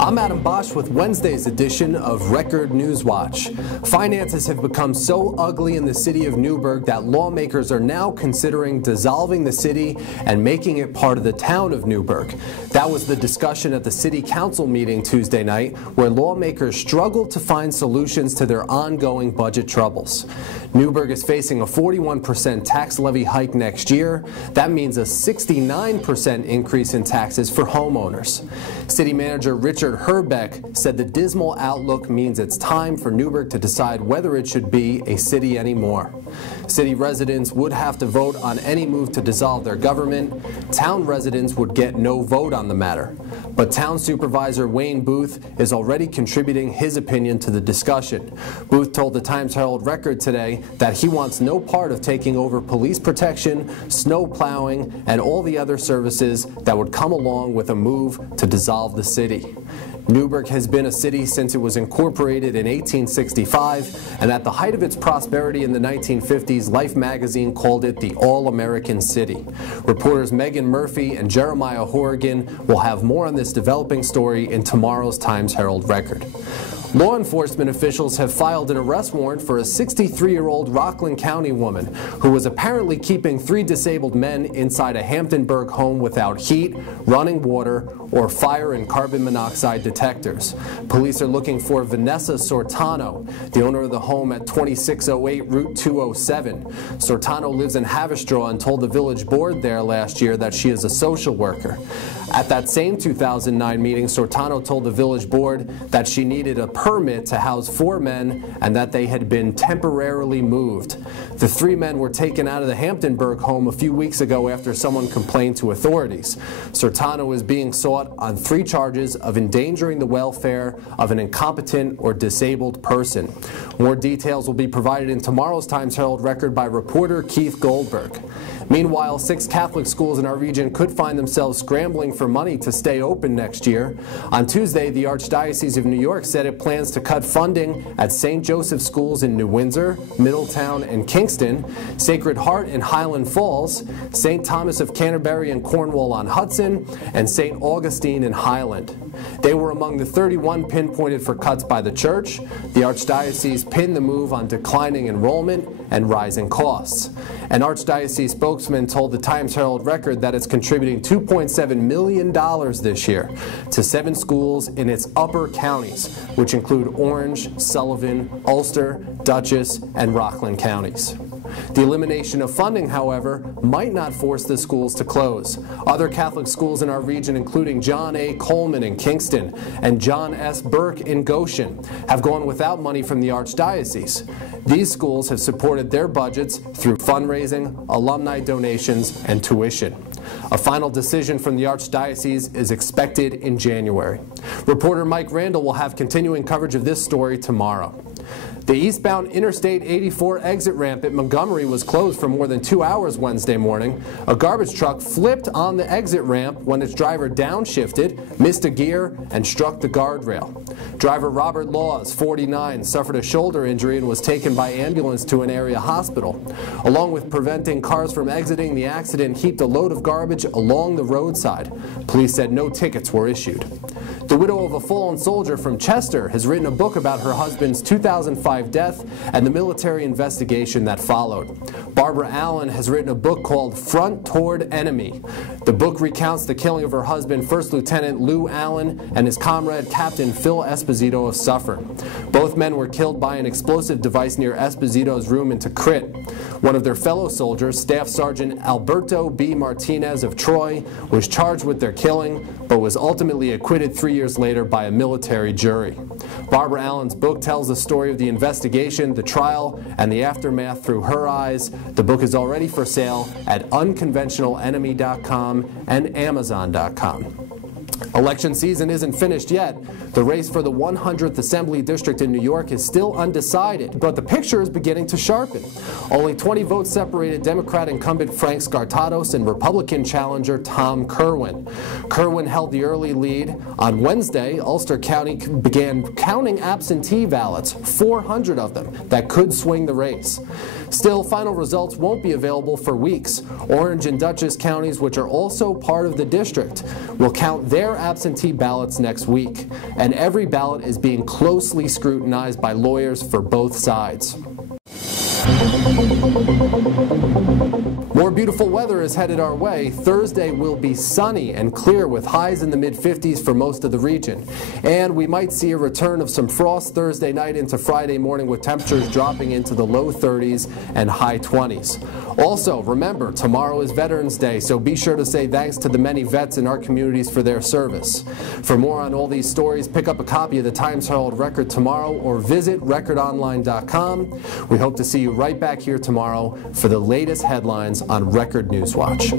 I'm Adam Bosch with Wednesday's edition of Record Newswatch. Finances have become so ugly in the city of Newburgh that lawmakers are now considering dissolving the city and making it part of the town of Newburgh. That was the discussion at the city council meeting Tuesday night, where lawmakers struggled to find solutions to their ongoing budget troubles. Newburgh is facing a 41% tax levy hike next year. That means a 69% increase in taxes for homeowners. City Manager Richard Herbeck said the dismal outlook means it's time for Newburgh to decide whether it should be a city anymore. City residents would have to vote on any move to dissolve their government. Town residents would get no vote on the matter. But Town Supervisor Wayne Booth is already contributing his opinion to the discussion. Booth told the Times-Herald Record today that he wants no part of taking over police protection, snow plowing, and all the other services that would come along with a move to dissolve the city. Newburgh has been a city since it was incorporated in 1865, and at the height of its prosperity in the 1950s, Life magazine called it the All-American City. Reporters Megan Murphy and Jeremiah Horrigan will have more on this developing story in tomorrow's Times-Herald Record. Law enforcement officials have filed an arrest warrant for a 63-year-old Rockland County woman who was apparently keeping 3 disabled men inside a Hampton Burke home without heat, running water, or fire and carbon monoxide detectors. Police are looking for Vanessa Sortano, the owner of the home at 2608 Route 207. Sortano lives in Haverstraw and told the village board there last year that she is a social worker. At that same 2009 meeting, Sortano told the village board that she needed a permit to house 4 men and that they had been temporarily moved. The 3 men were taken out of the Hampton Burke home a few weeks ago after someone complained to authorities. Sortano is being sought on 3 charges of endangering the welfare of an incompetent or disabled person. More details will be provided in tomorrow's Times-Herald Record by reporter Keith Goldberg. Meanwhile, 6 Catholic schools in our region could find themselves scrambling for money to stay open next year. On Tuesday, the Archdiocese of New York said it plans to cut funding at St. Joseph's schools in New Windsor, Middletown, and Kingston, Sacred Heart in Highland Falls, St. Thomas of Canterbury and Cornwall-on-Hudson, and St. Augustine in Highland. They were among the 31 pinpointed for cuts by the Church. The Archdiocese pinned the move on declining enrollment and rising costs. An Archdiocese spokesman told the Times-Herald Record that it's contributing $2.7 million this year to 7 schools in its upper counties, which include Orange, Sullivan, Ulster, Dutchess, and Rockland counties. The elimination of funding, however, might not force the schools to close. Other Catholic schools in our region, including John A. Coleman in Kingston and John S. Burke in Goshen, have gone without money from the Archdiocese. These schools have supported their budgets through fundraising, alumni donations, and tuition. A final decision from the Archdiocese is expected in January. Reporter Mike Randall will have continuing coverage of this story tomorrow. The eastbound Interstate 84 exit ramp at Montgomery was closed for more than 2 hours Wednesday morning. A garbage truck flipped on the exit ramp when its driver downshifted, missed a gear, and struck the guardrail. Driver Robert Laws, 49, suffered a shoulder injury and was taken by ambulance to an area hospital. Along with preventing cars from exiting, the accident heaped a load of garbage along the roadside. Police said no tickets were issued. The widow of a fallen soldier from Chester has written a book about her husband's 2005 death and the military investigation that followed. Barbara Allen has written a book called Front Toward Enemy. The book recounts the killing of her husband, First Lieutenant Lou Allen, and his comrade, Captain Phil Esposito of Suffern. Both men were killed by an explosive device near Esposito's room in Tikrit. One of their fellow soldiers, Staff Sergeant Alberto B. Martinez of Troy, was charged with their killing, but was ultimately acquitted 3 years later by a military jury. Barbara Allen's book tells the story of the investigation, the trial, and the aftermath through her eyes. The book is already for sale at unconventionalenemy.com and amazon.com. Election season isn't finished yet. The race for the 100th Assembly District in New York is still undecided, but the picture is beginning to sharpen. Only 20 votes separated Democrat incumbent Frank Skartatos and Republican challenger Tom Kerwin. Kerwin held the early lead. On Wednesday, Ulster County began counting absentee ballots, 400 of them, that could swing the race. Still, final results won't be available for weeks. Orange and Dutchess counties, which are also part of the district, will count their absentee ballots next week, and every ballot is being closely scrutinized by lawyers for both sides. More beautiful weather is headed our way. Thursday will be sunny and clear with highs in the mid-50s for most of the region. And we might see a return of some frost Thursday night into Friday morning with temperatures dropping into the low 30s and high 20s. Also, remember, tomorrow is Veterans Day, so be sure to say thanks to the many vets in our communities for their service. For more on all these stories, pick up a copy of the Times-Herald Record tomorrow or visit recordonline.com. We hope to see you right back here tomorrow for the latest headlines on Record Newswatch.